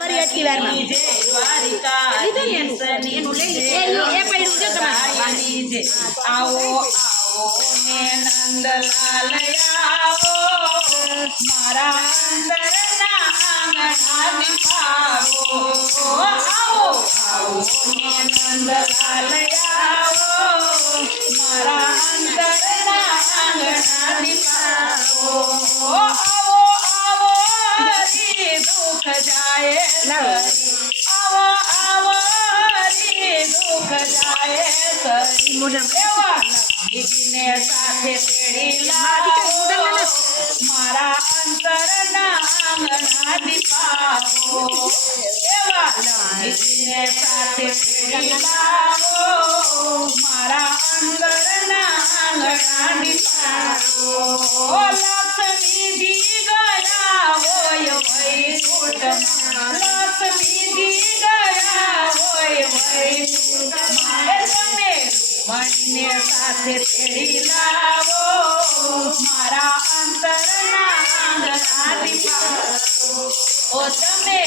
ફરી એટલી વારમાં આવો આવો ને નંદલાલ આવો મારા અંતરના આંગણા દીપાવો આવો આવો ને નંદલાલ આવો મારા અંતરના આંગણા દીપાવો આવો આવો હરી દુઃખ જાય આવો આવો હરી દુઃખ જાય સરી એવા લક્ષ્મીજીને સાથે તેડી લાવો મારા અંતરના આંગણા દીપાવો એવા લક્ષ્મીજીને સાથે તેડી લાવો મારા અંતરના આંગણા દીપાવો લક્ષ્મીજી ગયા હોય વૈકુંઠમાં લક્ષ્મીજી ગયા હોય વૈકુંઠમાં તમે મણીને સાથે તેડી લાવો મારા અંતરના આંગણા દીપાવો ઓ તમે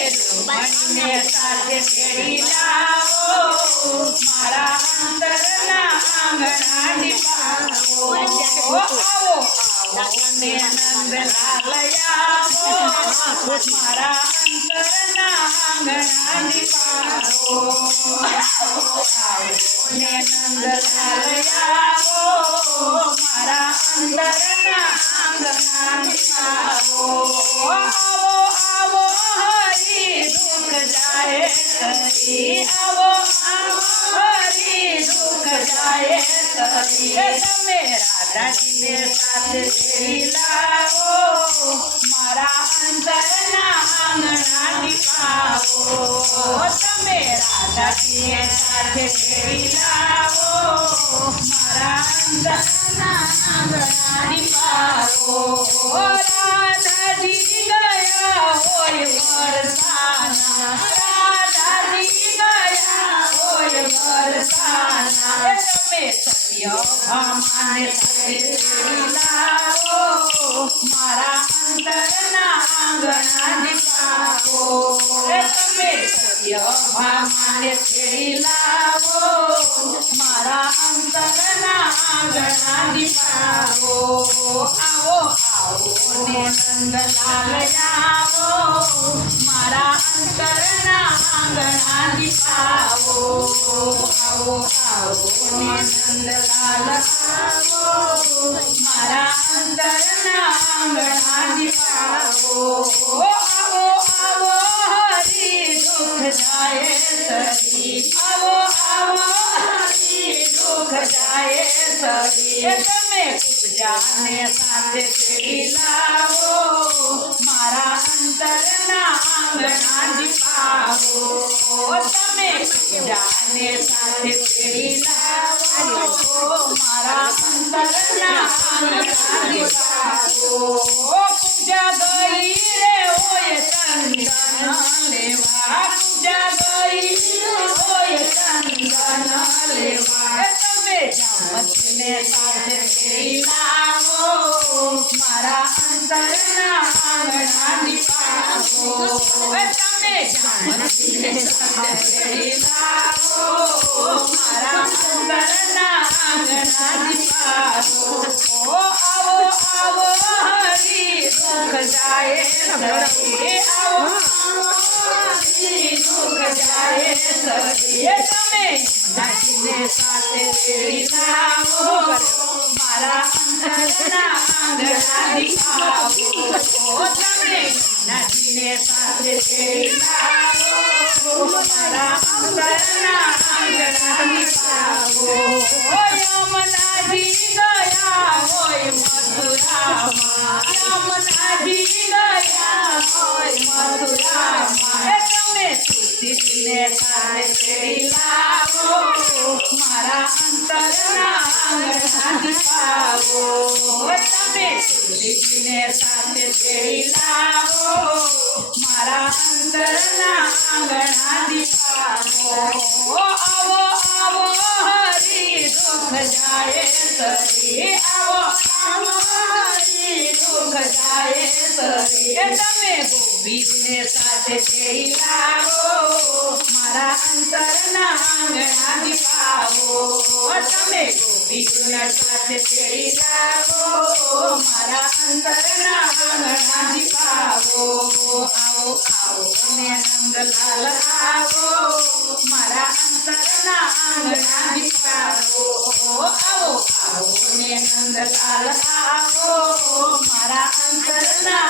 મણીને સાથે તેડી લાવો મારા અંતરના આંગણા દીપાવો આવો આવો ને નંદલાલ આવો મારા અંતરના આંગણા દીપાવો ને નંદલાલ આવો મારા અંતરના આંગણા દીપાવો આવો આવો હરી દુઃખ જાય સરી આવો આવો હરી દુઃખ જાય સરી તમે રાધાજીને સાથે તેડી લાવો મારા અંતરના આંગણા દીપાવો તમે રાધાજીને સાથે તેડી લાવો મારા અંતરના આંગણા દીપાવો રાધાજી ગયા હોય વરસાના રાધાજી ગયા હોય વરસાના તમે સત્ય ભામાને સાથે તેડી લાવો મારા અંતરના આંગણા દીપાવો તમે સત્ય ભામાને તેડી લાવો મારા અંતરના આંગણા દીપાવો આવો આવો ને નંદલાલ આવો મારા અંતરના આંગણા દીપાવો આવો આવો ને નંદલાલ આવો મારા અંતરના આંગણા દીપાવો આવો આવો હરી દુઃખ જાય સરી આવો આવો હરી દુઃખ જાય સરી તમે પૂજાને સાથે તેડી લાવો મારા અંતરના આંગણા દીપાવો તમે પૂજાને સાથે તેડી લાવો મારા અંતરના આંગણા દીપાવો પૂજા ગઈ રે હોય ચંદન લેવા પૂજા ગઈ હોય ચંદન લેવા તમે જામતને સાથે તેડી લાવો મારા અંતરના આંગણા દીપાવો તમે જામતને સાથે તેડી લાવો મારા અંતરના આંગણા દીપાવો આવો આવો હરી દુઃખ જાય સરી આવો હરી દુઃખ જાય સરી તમે નાચીને સાથે તેડી લાવો મારા અંતરના આંગણા દીપાવો તમે નાચીને સાથે તેડી લાવો મારા અંતરના આંગણા દીપાવો યમુનાજી ગયા હોય મથુરામાં યમુનાજી ગયા હોય મથુરામાં તમે તુલસીને સાથે તેડી લાવો મારા અંતરના આંગણા દીપાવો તમે તુલસીને સાથે તેડી લાવો મારા અંતરના આંગણા દીપાવો આવો આવો હરી દુઃખ જાય સરી આવો આવો હરી દુઃખ જાય સરી તમે ગોવિંદને સાથે તેડી આવો મારા અંતરના આંગણા દીપાવો તમે ગોપીઓના સાથે તેડી લાવો મારા અંતરના આંગણા દીપાવો આવો આવો અને નંદલાલ આવો મારા અંતરના આંગણા દીપાવો આવો આવો અને નંદલાલ આવો મારા અંતરના